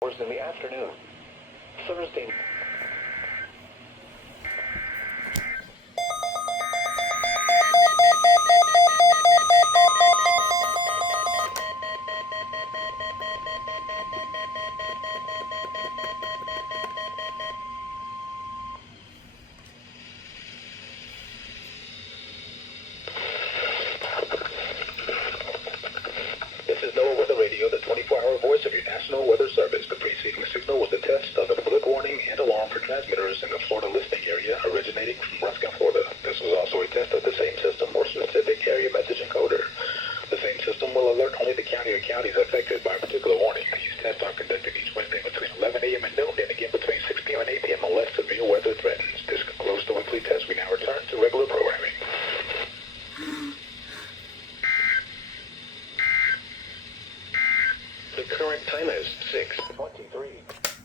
hours in the afternoon. Thursday. This is NOAA Weather Radio, the 24-hour voice of your National Weather Service. The preceding signal was a test of the public warning and alarm for transmitters in the Florida listening area originating from Ruskin, Florida. This was also a test of the same system or specific area message encoder. The same system will alert only the county or counties affected by a particular warning. These tests are conducted each Wednesday between 11 a.m. and noon, and again between 6 p.m. and 8 p.m. unless severe weather threatens. This concludes the weekly test. We now return to regular programming. The current time is 6:23.